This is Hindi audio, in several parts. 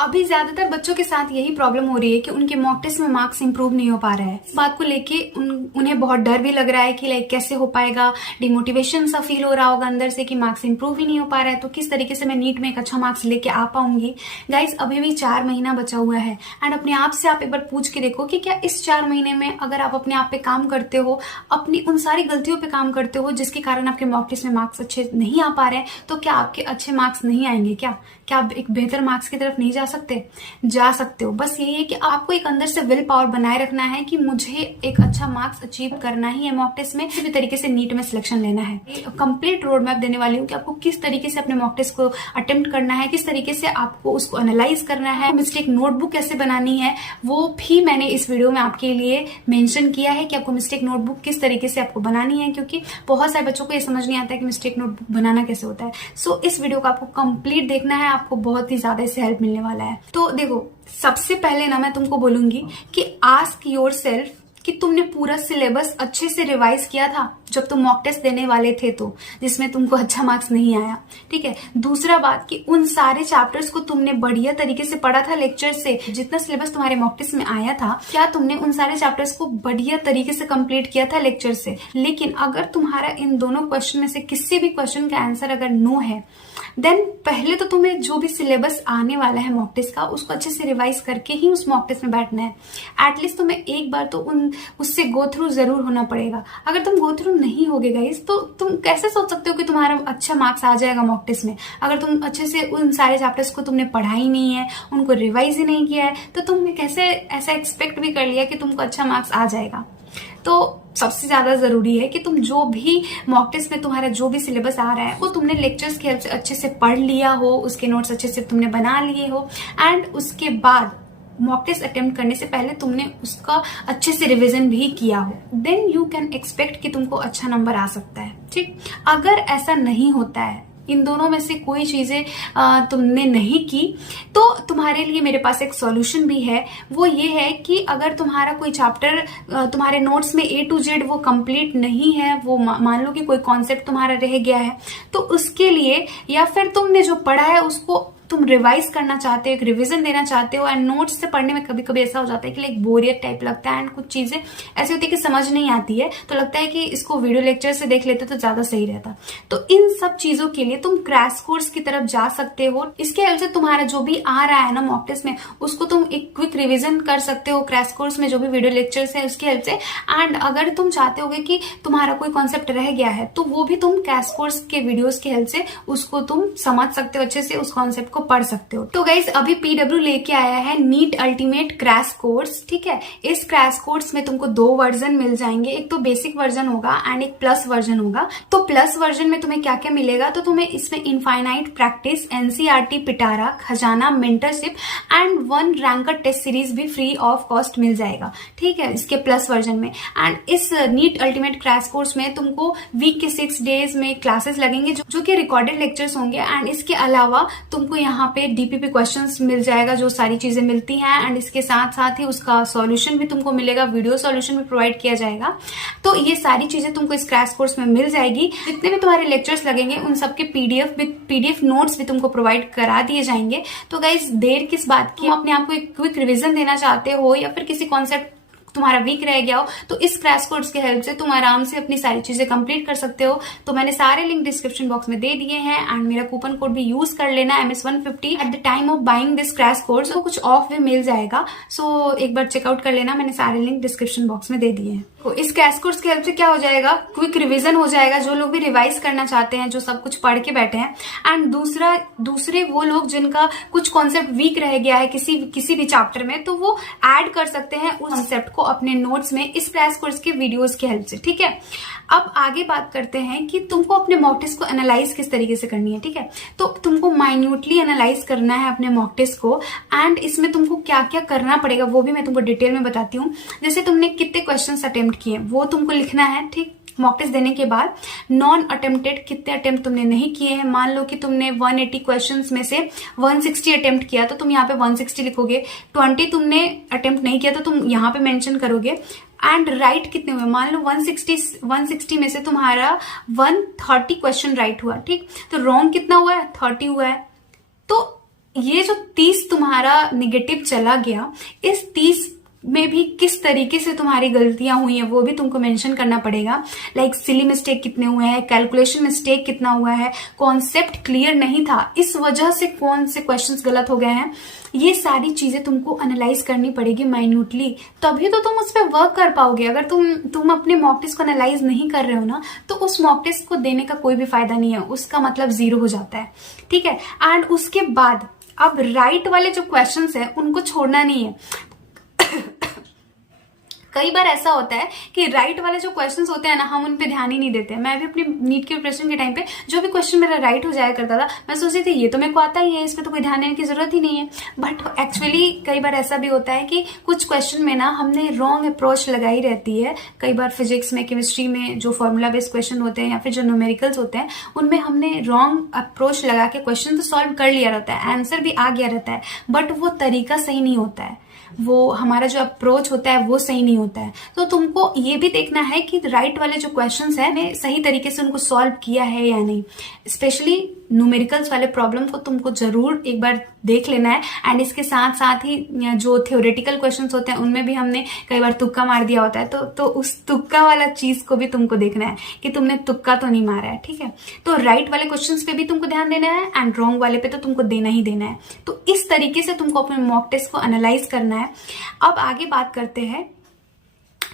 अभी ज्यादातर बच्चों के साथ यही प्रॉब्लम हो रही है कि उनके मॉक टेस्ट में मार्क्स इंप्रूव नहीं हो पा रहा है। इस बात को लेके उन्हें बहुत डर भी लग रहा है कि लाइक कैसे हो पाएगा, डिमोटिवेशन सा फील हो रहा होगा अंदर से कि मार्क्स इंप्रूव ही नहीं हो पा रहा है, तो किस तरीके से मैं नीट में एक अच्छा मार्क्स लेके आ पाऊंगी। गाइस अभी भी 4 महीना बचा हुआ है एंड अपने आप से आप एक बार पूछ के देखो कि क्या इस 4 महीने में अगर आप अपने आप पे काम करते हो, अपनी उन सारी गलतियों पे काम करते हो जिसके कारण आपके मॉक टेस्ट में मार्क्स अच्छे नहीं आ पा रहे हैं, तो क्या आपके अच्छे मार्क्स नहीं आएंगे? क्या आप एक बेहतर मार्क्स की तरफ नहीं जा सकते हो? बस यही है कि आपको एक अंदर से विल पावर बनाए रखना है कि मुझे एक अच्छा मार्क्स अचीव करना ही है मॉक टेस्ट में, किसी भी तरीके से नीट में सिलेक्शन लेना है। कंप्लीट रोड मैप देने वाली हूँ कि आपको किस तरीके से अपने मॉक टेस्ट को अटेम्प्ट करना है, किस तरीके से आपको उसको एनालाइज करना है, मिस्टेक नोटबुक कैसे बनानी है, वो भी मैंने इस वीडियो में आपके लिए मेंशन किया है कि आपको मिस्टेक नोटबुक किस तरीके से आपको बनानी है, क्योंकि बहुत सारे बच्चों को ये समझ नहीं आता है कि मिस्टेक नोटबुक बनाना कैसे होता है। सो इस वीडियो को आपको कंप्लीट देखना है, आपको बहुत ही ज्यादा इससे हेल्प मिलने वाला है। तो देखो, सबसे पहले ना मैं तुमको बोलूंगी कि आस्क योर सेल्फ कि तुमने पूरा सिलेबस अच्छे से रिवाइज किया था जब तुम मॉक टेस्ट देने वाले थे, तो जिसमें तुमको अच्छा मार्क्स नहीं आया। ठीक है। दूसरा बात कि उन सारे चैप्टर्स को तुमने बढ़िया तरीके से पढ़ा था लेक्चर से, जितना सिलेबस तुम्हारे मॉक टेस्ट में आया था, क्या तुमने उन सारे चैप्टर्स को बढ़िया तरीके से कंप्लीट किया था लेक्चर से? लेकिन अगर तुम्हारा इन दोनों क्वेश्चन में से किसी भी क्वेश्चन का आंसर अगर नो है, देन पहले तो तुम्हें जो भी सिलेबस आने वाला है मॉक टेस्ट का, उसको अच्छे से रिवाइज करके ही उस मॉक टेस्ट में बैठना है। एटलीस्ट तुम्हें एक बार तो उससे गो थ्रू जरूर होना पड़ेगा। अगर तुम गो थ्रू नहीं होगे गाइस, तो तुम कैसे सोच सकते हो कि तुम्हारा अच्छा मार्क्स आ जाएगा मॉक टेस्ट में? अगर तुम अच्छे से उन सारे चैप्टर्स को तुमने पढ़ा ही नहीं है, उनको रिवाइज ही नहीं किया है, तो तुमने कैसे ऐसा एक्सपेक्ट भी कर लिया कि तुमको अच्छा मार्क्स आ जाएगा? तो सबसे ज्यादा जरूरी है कि तुम जो भी मॉक टेस्ट में तुम्हारा जो भी सिलेबस आ रहा है वो तुमने लेक्चर्स के हेल्प से अच्छे से पढ़ लिया हो, उसके नोट्स अच्छे से तुमने बना लिए हो, एंड उसके बाद मॉक टेस्ट अटेम्प्ट करने से पहले तुमने उसका अच्छे से रिवीजन भी किया हो। देन यू कैन एक्सपेक्ट कि तुमको अच्छा नंबर आ सकता है। ठीक। अगर ऐसा नहीं होता है, इन दोनों में से कोई चीजें तुमने नहीं की, तो तुम्हारे लिए मेरे पास एक सॉल्यूशन भी है। वो ये है कि अगर तुम्हारा कोई चैप्टर तुम्हारे नोट्स में A to Z वो कंप्लीट नहीं है, वो मान लो कि कोई कॉन्सेप्ट तुम्हारा रह गया है, तो उसके लिए, या फिर तुमने जो पढ़ा है उसको तुम रिवाइज करना चाहते हो, एक रिवीजन देना चाहते हो, एंड नोट्स से पढ़ने में कभी कभी ऐसा हो जाता है कि लाइक बोरियत टाइप लगता है, एंड कुछ चीजें ऐसी होती है कि समझ नहीं आती है, तो लगता है कि इसको वीडियो लेक्चर से देख लेते तो ज्यादा सही रहता। तो इन सब चीजों के लिए तुम क्रैश कोर्स की तरफ जा सकते हो। इसके हेल्प से तुम्हारा जो भी आ रहा है ना मॉक टेस्ट में, उसको तुम एक क्विक रिविजन कर सकते हो क्रैश कोर्स में, जो भी वीडियो लेक्चर्स है उसकी हेल्प से। एंड अगर तुम चाहते होगे कि तुम्हारा कोई कॉन्सेप्ट रह गया है, तो वो भी तुम क्रैश कोर्स के वीडियोस की हेल्प से उसको तुम समझ सकते हो, अच्छे से उस कॉन्सेप्ट को पढ़ सकते हो। तो गाइस अभी PW लेके आया है नीट अल्टीमेट क्रैश कोर्स। ठीक है। इस क्रैश कोर्स में तुमको 2 वर्जन मिल जाएंगे, एक तो बेसिक वर्जन होगा एंड एक प्लस वर्जन होगा। तो प्लस वर्जन में तुम्हें क्या क्या मिलेगा, तो तुम्हें इसमें इनफाइनाइट प्रैक्टिस, NCERT पिटारा, खजाना, mentorship and 1 ranker test series भी फ्री ऑफ कॉस्ट मिल जाएगा। ठीक है, इसके प्लस वर्जन में। एंड इस नीट अल्टीमेट क्रैश कोर्स में तुमको वीक के 6 डेज में क्लासेस लगेंगे, जो कि रिकॉर्डेड लेक्चर्स होंगे, एंड इसके अलावा तुमको यहाँ पे DPP क्वेश्चंस मिल जाएगा, जो सारी चीजें मिलती हैं, एंड इसके साथ साथ ही उसका सॉल्यूशन भी तुमको मिलेगा, वीडियो सॉल्यूशन भी प्रोवाइड किया जाएगा। तो ये सारी चीजें तुमको इस क्रैश कोर्स में मिल जाएगी। जितने भी तुम्हारे लेक्चर्स लगेंगे उन सबके PDF नोट्स भी तुमको प्रोवाइड करा दिए जाएंगे। तो गाइस देर किस बात की, अपने आप को एक क्विक रिविजन देना चाहते हो, या फिर किसी कॉन्सेप्ट तुम्हारा वीक रह गया हो, तो इस क्रैश कोर्स के हेल्प से तुम आराम से अपनी सारी चीजें कंप्लीट कर सकते हो। तो मैंने सारे लिंक डिस्क्रिप्शन बॉक्स में दे दिए हैं, एंड मेरा कूपन कोड भी यूज कर लेना MS150 at the time of buying this crash course, तो कुछ ऑफ भी मिल जाएगा। सो एक बार चेकआउट कर लेना, मैंने सारे लिंक डिस्क्रिप्शन बॉक्स में दे दिए हैं। तो इस क्रैश कोर्स के हेल्प से क्या हो जाएगा, क्विक रिवीजन हो जाएगा, जो लोग भी रिवाइज करना चाहते हैं, जो सब कुछ पढ़ के बैठे हैं, एंड दूसरे वो लोग जिनका कुछ कॉन्सेप्ट वीक रह गया है किसी भी चैप्टर में, तो वो ऐड कर सकते हैं उस कॉन्सेप्ट को अपने नोट्स में इस क्रैश कोर्स के वीडियोस की हेल्प से। ठीक है। अब आगे बात करते हैं कि तुमको अपने मॉक टेस्ट को एनालाइज किस तरीके से करनी है। ठीक है। तो तुमको माइन्यूटली एनालाइज करना है अपने मॉक टेस्ट को, एंड इसमें तुमको क्या क्या करना पड़ेगा वो भी मैं तुमको डिटेल में बताती हूँ। जैसे तुमने कितने क्वेश्चन अटेम्प्ट किए वो तुमको लिखना है। ठीक। मॉक टेस्ट देने के बाद नॉन अटेम्प्टेड कितने अटेम्प्ट तुमने नहीं किए हैं। मान लो कि तुमने 180 क्वेश्चंस में से 160 अटेम्प्ट किया, तो तुम यहाँ पे 160 लिखोगे। 20 तुमने अटेम्प्ट नहीं किया, तो तुम यहाँ पे मेंशन करोगे। एंड राइट कितने हुए, मान लो 160 में से तुम्हारा 130 क्वेश्चन राइट हुआ। ठीक। तो रॉन्ग कितना हुआ है, 30 हुआ है। तो ये जो 30 तुम्हारा निगेटिव चला गया, इस 30 में भी किस तरीके से तुम्हारी गलतियां हुई हैं वो भी तुमको मेंशन करना पड़ेगा। लाइक सिली मिस्टेक कितने हुए हैं, कैलकुलेशन मिस्टेक कितना हुआ है, कॉन्सेप्ट क्लियर नहीं था, इस वजह से कौन से क्वेश्चंस गलत हो गए हैं, ये सारी चीजें तुमको एनालाइज करनी पड़ेगी माइन्यूटली, तभी तो तुम उस पर वर्क कर पाओगे। अगर तुम अपने मॉक टेस्ट को एनालाइज नहीं कर रहे हो ना, तो उस मॉक टेस्ट को देने का कोई भी फायदा नहीं है, उसका मतलब 0 हो जाता है। ठीक है। एंड उसके बाद अब राइट वाले जो क्वेश्चंस है उनको छोड़ना नहीं है। कई बार ऐसा होता है कि राइट वाले जो क्वेश्चंस होते हैं ना, हम उन पे ध्यान ही नहीं देते। मैं भी अपनी नीट के प्रिपरेशन के टाइम पे जो भी क्वेश्चन मेरा राइट हो जाया करता था, मैं सोचती थी ये तो मेरे को आता ही है, इस पे तो कोई ध्यान देने की जरूरत ही नहीं है। बट एक्चुअली कई बार ऐसा भी होता है कि कुछ क्वेश्चन में ना हमने रॉन्ग अप्रोच लगाई रहती है। कई बार फिजिक्स में, केमिस्ट्री में जो फॉर्मूला बेस्ड क्वेश्चन होते हैं या फिर जो न्यूमेरिकल्स होते हैं, उनमें हमने रॉन्ग अप्रोच लगा के क्वेश्चन तो सॉल्व कर लिया रहता है, आंसर भी आ गया रहता है, बट वो तरीका सही नहीं होता है, वो हमारा जो अप्रोच होता है वो सही नहीं होता है। तो तुमको ये भी देखना है कि राइट वाले जो क्वेश्चंस है मैं सही तरीके से उनको सॉल्व किया है या नहीं। स्पेशली न्यूमेरिकल्स वाले प्रॉब्लम को तुमको जरूर एक बार देख लेना है। एंड इसके साथ साथ ही जो थ्योरेटिकल क्वेश्चंस होते हैं उनमें भी हमने कई बार तुक्का मार दिया होता है, तो उस तुक्का वाला चीज को भी तुमको देखना है कि तुमने तुक्का तो नहीं मारा है। ठीक है। तो राइट वाले क्वेश्चंस पे भी तुमको ध्यान देना है एंड रॉन्ग वाले पे तो तुमको देना ही देना है। तो इस तरीके से तुमको अपने मॉक टेस्ट को एनालाइज करना है। अब आगे बात करते हैं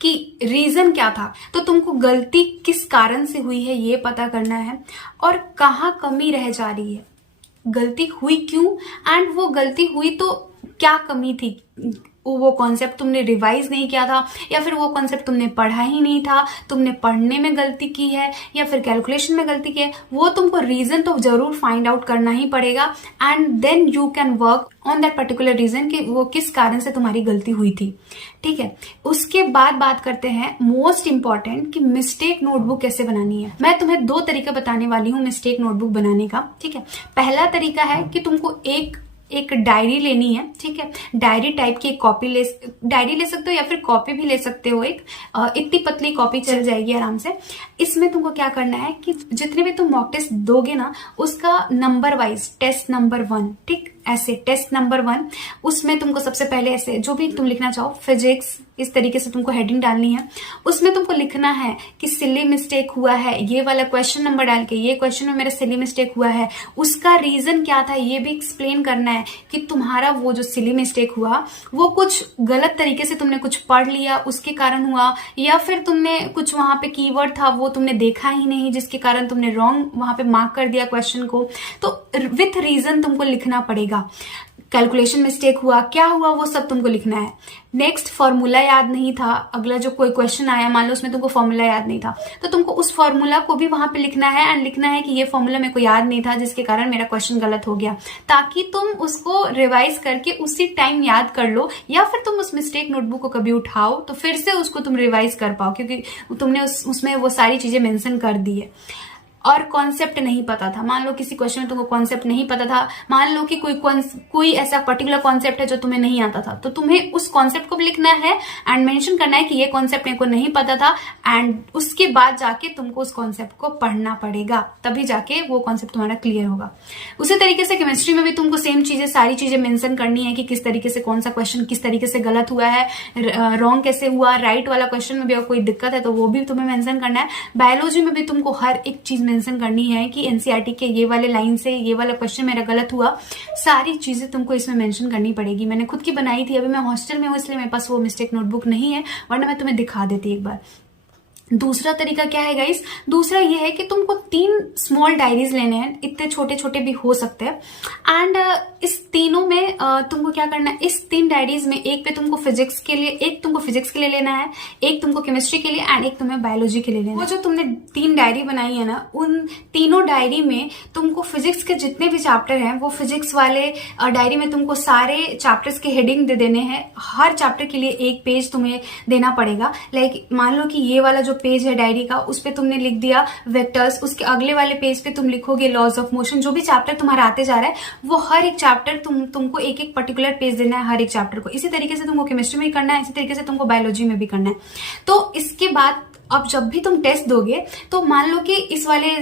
कि रीजन क्या था। तो तुमको गलती किस कारण से हुई है ये पता करना है, और कहाँ कमी रह जा रही है, गलती हुई क्यों, एंड वो गलती हुई तो क्या कमी थी। वो कॉन्सेप्ट तुमने रिवाइज नहीं किया था, या फिर वो कॉन्सेप्ट तुमने पढ़ा ही नहीं था, तुमने पढ़ने में गलती की है, या फिर कैलकुलेशन में गलती की है। वो तुमको रीजन तो जरूर फाइंड आउट करना ही पड़ेगा and then you can work on that particular reason कि वो किस कारण से तुम्हारी गलती हुई थी। ठीक है। उसके बाद बात करते हैं मोस्ट इंपॉर्टेंट कि मिस्टेक नोटबुक कैसे बनानी है। मैं तुम्हें 2 तरीका बताने वाली हूँ मिस्टेक नोटबुक बनाने का। ठीक है। पहला तरीका है कि तुमको एक डायरी लेनी है। ठीक है। डायरी टाइप की एक डायरी ले सकते हो या फिर कॉपी भी ले सकते हो। इतनी पतली कॉपी चल जाएगी आराम से। इसमें तुमको क्या करना है कि जितने भी तुम मॉक टेस्ट दोगे ना, उसका नंबर वाइज टेस्ट नंबर 1, ठीक ऐसे टेस्ट नंबर 1, उसमें तुमको सबसे पहले ऐसे जो भी तुम लिखना चाहो, फिजिक्स, इस तरीके से तुमको हेडिंग डालनी है। उसमें तुमको लिखना है कि सिली मिस्टेक हुआ है, ये वाला क्वेश्चन नंबर डाल के, ये क्वेश्चन में मेरा सिली मिस्टेक हुआ है, उसका रीजन क्या था ये भी एक्सप्लेन करना है कि तुम्हारा वो जो सिली मिस्टेक हुआ वो कुछ गलत तरीके से तुमने कुछ पढ़ लिया उसके कारण हुआ, या फिर तुमने कुछ वहां पे कीवर्ड था वो तुमने देखा ही नहीं जिसके कारण तुमने रॉन्ग वहां पे मार्क कर दिया क्वेश्चन को। तो विथ रीजन तुमको लिखना पड़ेगा। कैलकुलेशन मिस्टेक हुआ, क्या हुआ, वो सब तुमको लिखना है। नेक्स्ट, फॉर्मूला याद नहीं था। अगला जो कोई क्वेश्चन आया, मान लो उसमें तुमको फॉर्मूला याद नहीं था, तो तुमको उस फॉर्मूला को भी वहां पे लिखना है एंड लिखना है कि ये फॉर्मूला मेरे को याद नहीं था जिसके कारण मेरा क्वेश्चन गलत हो गया, ताकि तुम उसको रिवाइज करके उसी टाइम याद कर लो, या फिर तुम उस मिस्टेक नोटबुक को कभी उठाओ तो फिर से उसको तुम रिवाइज कर पाओ, क्योंकि तुमने उसमें वो सारी चीजें मेंशन कर दी है। और कॉन्सेप्ट नहीं पता था, मान लो किसी क्वेश्चन में तुमको कॉन्सेप्ट नहीं पता था, मान लो कि कोई ऐसा पर्टिकुलर कॉन्सेप्ट है जो तुम्हें नहीं आता था, तो तुम्हें उस कॉन्सेप्ट को भी लिखना है एंड मेंशन करना है कि ये कॉन्सेप्ट मेरे को नहीं पता था, एंड उसके बाद जाके तुमको उस कॉन्सेप्ट को पढ़ना पड़ेगा, तभी जाके वो कॉन्सेप्ट तुम्हारा क्लियर होगा। उसी तरीके से केमिस्ट्री में भी तुमको सेम चीजें, सारी चीजें मेंशन करनी है कि किस तरीके से कौन सा क्वेश्चन किस तरीके से गलत हुआ है, रॉन्ग कैसे हुआ, राइट वाला क्वेश्चन में भी अगर कोई दिक्कत है तो वो भी तुम्हें मेंशन करना है। बायोलॉजी में भी तुमको हर एक चीज मेंशन करनी है कि एनसीईआरटी के ये वाले लाइन से ये वाला क्वेश्चन मेरा गलत हुआ, सारी चीजें तुमको इसमें मेंशन करनी पड़ेगी। मैंने खुद की बनाई थी, अभी मैं हॉस्टल में हूँ इसलिए मेरे पास वो मिस्टेक नोटबुक नहीं है, वरना मैं तुम्हें दिखा देती एक बार। दूसरा तरीका क्या है गाइस, दूसरा ये है कि तुमको 3 स्मॉल डायरीज लेने हैं, इतने छोटे छोटे भी हो सकते हैं, एंड इस तीनों में तुमको क्या करना है, इस 3 डायरीज में एक पे तुमको फिजिक्स के लिए, एक तुमको फिजिक्स के लिए लेना है, एक तुमको केमिस्ट्री के लिए एंड एक तुम्हें बायोलॉजी के लिए लेना है। वो जो तुमने 3 डायरी बनाई है ना, उन तीनों डायरी में तुमको फिजिक्स के जितने भी चैप्टर हैं वो फिजिक्स वाले डायरी में तुमको सारे चैप्टर्स के हेडिंग दे देने हैं। हर चैप्टर के लिए एक पेज तुम्हें देना पड़ेगा। लाइक मान लो कि ये वाला जो पेज है डायरी का, उस पे तुमने लिख दिया वेक्टर्स, उसके अगले वाले पेज पे तुम लिखोगे लॉज ऑफ मोशन। जो भी चैप्टर तुम्हारा आते जा रहा है वो हर एक चैप्टर तुमको एक एक पर्टिकुलर पेज देना है हर एक चैप्टर को। इसी तरीके से तुमको केमिस्ट्री में भी करना है, इसी तरीके से तुमको बायोलॉजी में भी करना है। तो इसके बाद अब जब भी तुम टेस्ट दोगे तो मान लो कि इस वाले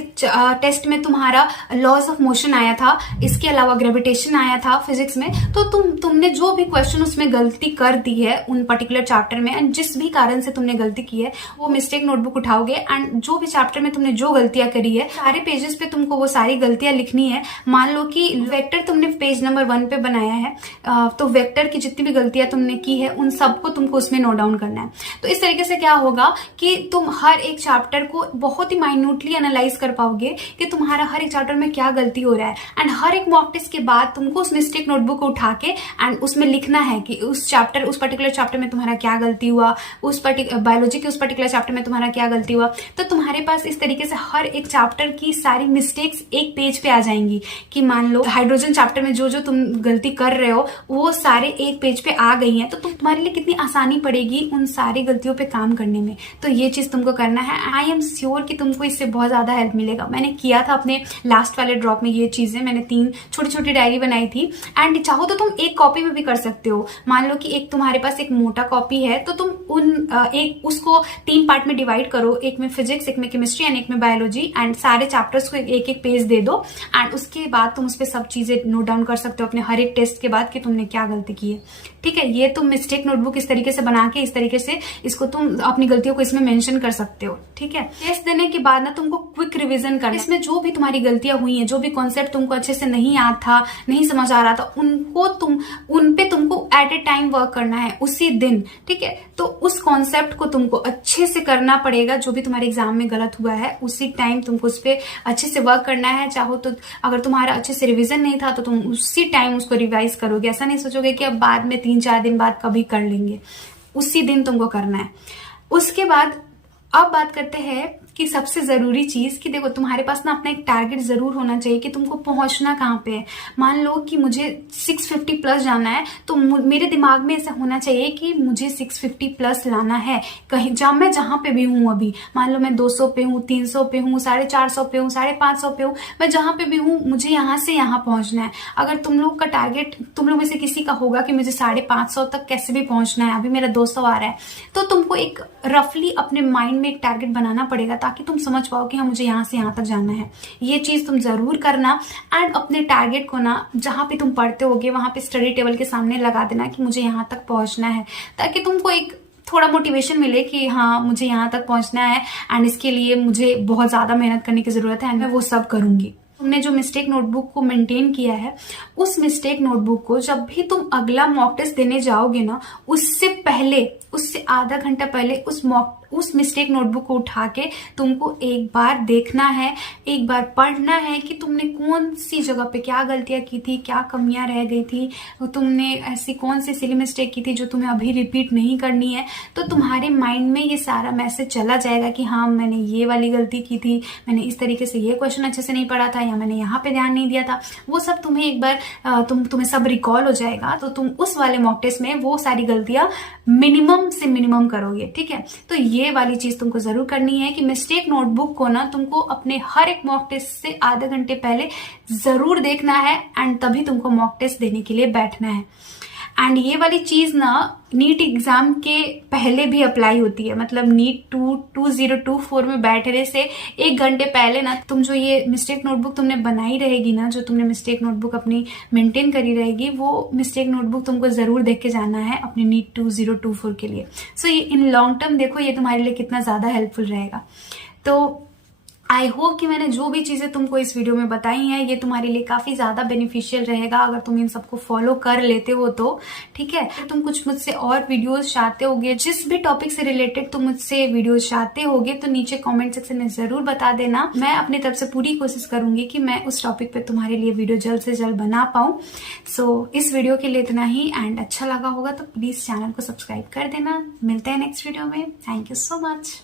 टेस्ट में तुम्हारा लॉज ऑफ मोशन आया था, इसके अलावा ग्रेविटेशन आया था फिजिक्स में, तो तुमने जो भी क्वेश्चन उसमें गलती कर दी है उन पर्टिकुलर चैप्टर में, एंड जिस भी कारण से तुमने गलती की है वो मिस्टेक नोटबुक उठाओगे, एंड जो भी चैप्टर में तुमने जो गलतियां करी है सारे पेजेस पे तुमको वो सारी गलतियां लिखनी है। मान लो कि वेक्टर तुमने पेज नंबर 1 पे बनाया है, तो वेक्टर की जितनी भी गलतियां तुमने की है उन सबको तुमको उसमें नोट डाउन करना है। तो इस तरीके से क्या होगा कि तुम हर एक चैप्टर को बहुत ही माइन्यूटली एनालाइज कर पाओगे कि तुम्हारा हर एक चैप्टर में क्या गलती हो रहा है, एंड हर एक मॉक टेस्ट के बाद तुमको उस मिस्टेक नोटबुक को उठा के एंड उसमें लिखना है कि उस पर्टिकुलर चैप्टर में तुम्हारा क्या गलती हुआ, उस बायोलॉजी के उस पर्टिकुलर चैप्टर में तुम्हारा क्या गलती हुआ। तो तुम्हारे पास इस तरीके से हर एक चैप्टर की सारी मिस्टेक्स एक पेज पे आ जाएंगी कि मान लो हाइड्रोजन चैप्टर में जो जो तुम गलती कर रहे हो वो सारे एक पेज पे आ गई हैं, तो तुम्हारे लिए कितनी आसानी पड़ेगी उन सारी गलतियों पे काम करने में। तो ये चीज तुमको करना है। आई एम श्योर कि तुमको इससे बहुत ज्यादा हेल्प मिलेगा। मैंने किया था अपने लास्ट वाले ड्रॉप में ये चीजें, मैंने 3 छोटी छोटी डायरी बनाई थी, एंड चाहो तो तुम एक कॉपी में भी कर सकते हो। मान लो कि एक तुम्हारे पास एक मोटा कॉपी है तो तुम उसको 3 पार्ट में डिवाइड करो, एक में फिजिक्स, एक में केमिस्ट्री एंड एक में बायोलॉजी, एंड सारे चैप्टर्स को एक एक पेज दे दो, एंड उसके बाद तुम उस पर सब चीजें नोट डाउन कर सकते हो अपने हर एक टेस्ट के बाद कि तुमने क्या गलती की है। ठीक है, ये तुम मिस्टेक नोटबुक इस तरीके से बना के इस तरीके से इसको तुम अपनी गलतियों को इसमें मेंशन कर सकते हो। ठीक है, टेस्ट देने के बाद ना तुमको क्विक रिवीजन करना, इसमें जो भी तुम्हारी गलतियां हुई हैं, जो भी कॉन्सेप्ट तुमको अच्छे से नहीं याद था, नहीं समझ आ रहा था, उन पे तुमको एट ए टाइम वर्क करना है उसी दिन। ठीक है, तो उस कॉन्सेप्ट को तुमको अच्छे से करना पड़ेगा, जो भी तुम्हारे एग्जाम में गलत हुआ है उसी टाइम तुमको उस पर अच्छे से वर्क करना है। चाहो तो अगर तुम्हारा अच्छे से रिवीजन नहीं था तो तुम उसी टाइम उसको रिवाइज करोगे, ऐसा नहीं सोचोगे कि अब बाद में 3-4 दिन बाद कभी कर लेंगे, उसी दिन तुमको करना है। उसके बाद अब बात करते हैं कि सबसे जरूरी चीज कि देखो तुम्हारे पास ना अपना एक टारगेट जरूर होना चाहिए कि तुमको पहुंचना कहाँ पे है। मान लो कि मुझे 650 प्लस जाना है, तो मेरे दिमाग में ऐसा होना चाहिए कि मुझे 650 प्लस लाना है कहीं मैं जहां पे भी हूं अभी। मान लो मैं 200 पे हूँ, 300 पे हूँ, 450 पे हूँ, 550 पे हूँ, मैं जहां पे भी हूँ मुझे यहाँ से यहाँ पहुंचना है। अगर तुम लोग का टारगेट, तुम लोग में से किसी का होगा कि मुझे 550 तक कैसे भी पहुंचना है, अभी मेरा 200 आ रहा है, तो तुमको एक रफली अपने माइंड में एक टारगेट बनाना पड़ेगा ताकि तुम समझ पाओ कि हाँ मुझे यहाँ से यहाँ तक जाना है। ये चीज तुम जरूर करना, एंड अपने टारगेट को ना जहां पे तुम पढ़ते होगे वहां पे स्टडी टेबल के सामने लगा देना कि मुझे यहाँ तक पहुंचना है, ताकि तुमको एक थोड़ा मोटिवेशन मिले कि हाँ मुझे यहाँ तक पहुंचना है एंड इसके लिए मुझे बहुत ज्यादा मेहनत करने की जरूरत है एंड मैं वो सब करूंगी। तुमने जो मिस्टेक नोटबुक को मेंटेन किया है, उस मिस्टेक नोटबुक को जब भी तुम अगला मॉक टेस्ट देने जाओगे ना, उससे आधा घंटा पहले उस मिस्टेक नोटबुक को उठा के तुमको एक बार देखना है, एक बार पढ़ना है कि तुमने कौन सी जगह पे क्या गलतियां की थी, क्या कमियां रह गई थी, तुमने ऐसी कौन सी सिली मिस्टेक की थी जो तुम्हें अभी रिपीट नहीं करनी है। तो तुम्हारे माइंड में ये सारा मैसेज चला जाएगा कि हाँ मैंने ये वाली गलती की थी, मैंने इस तरीके से ये क्वेश्चन अच्छे से नहीं पढ़ा था, या मैंने यहाँ पे ध्यान नहीं दिया था। वो सब तुम्हें एक बार तुम्हें सब रिकॉल हो जाएगा, तो तुम उस वाले मॉक टेस्ट में वो सारी गलतियां मिनिमम से मिनिमम करोगे। ठीक है, तो ये वाली चीज तुमको जरूर करनी है कि मिस्टेक नोटबुक को ना तुमको अपने हर एक मॉक टेस्ट से आधे घंटे पहले जरूर देखना है, एंड तभी तुमको मॉक टेस्ट देने के लिए बैठना है। एंड ये वाली चीज ना नीट एग्जाम के पहले भी अप्लाई होती है, मतलब नीट 2024 में बैठने से 1 घंटे पहले ना तुम जो ये मिस्टेक नोटबुक तुमने बनाई रहेगी ना, जो तुमने मिस्टेक नोटबुक अपनी मेंटेन करी रहेगी, वो मिस्टेक नोटबुक तुमको जरूर देख के जाना है अपने नीट 2024 के लिए। सो ये इन लॉन्ग टर्म देखो ये तुम्हारे लिए कितना ज्यादा हेल्पफुल रहेगा। तो आई होप कि मैंने जो भी चीजें तुमको इस वीडियो में बताई हैं ये तुम्हारे लिए काफी ज्यादा बेनिफिशियल रहेगा अगर तुम इन सबको फॉलो कर लेते हो तो। ठीक है, तुम कुछ मुझसे और वीडियोस चाहते होगे, जिस भी टॉपिक से रिलेटेड तुम मुझसे वीडियोस चाहते होगे तो नीचे कमेंट सेक्शन में जरूर बता देना। मैं अपनी तरफ से पूरी कोशिश करूंगी कि मैं उस टॉपिक पे तुम्हारे लिए वीडियो जल्द से जल्द बना पाऊं। सो इस वीडियो के लिए इतना ही, एंड अच्छा लगा होगा तो प्लीज चैनल को सब्सक्राइब कर देना। मिलते हैं नेक्स्ट वीडियो में। Thank you so much.